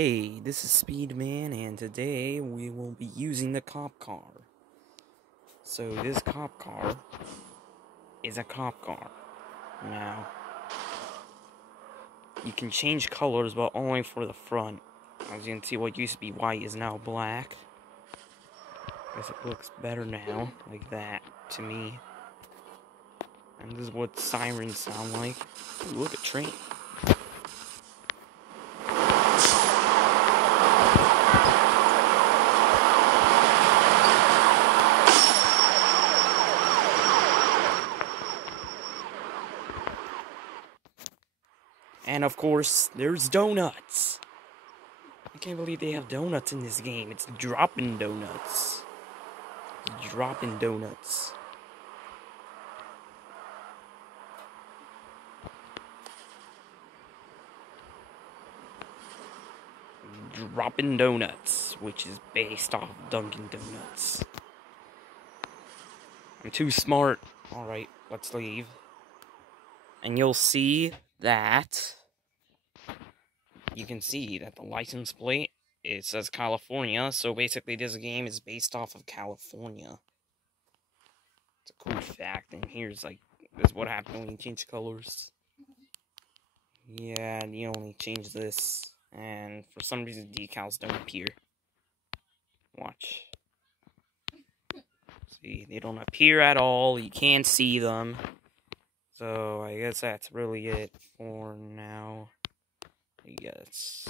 Hey, this is Speedman, and today we will be using the cop car. So this cop car is a cop car. Now, you can change colors, but only for the front. As you can see, what used to be white is now black. Guess it looks better now, like that, to me. And this is what sirens sound like. Ooh, look at train. And of course, there's donuts. I can't believe they have donuts in this game. It's dropping donuts. Dropping donuts. Dropping Donuts, which is based off Dunkin' Donuts. I'm too smart. Alright, let's leave. And you'll see that you can see that the license plate, it says California, so basically this game is based off of California. It's a cool fact, and here's like, this is what happened when you change colors. Yeah, you only change this, and for some reason decals don't appear. Watch. See, they don't appear at all, you can't see them. So, I guess that's really it for now. I guess.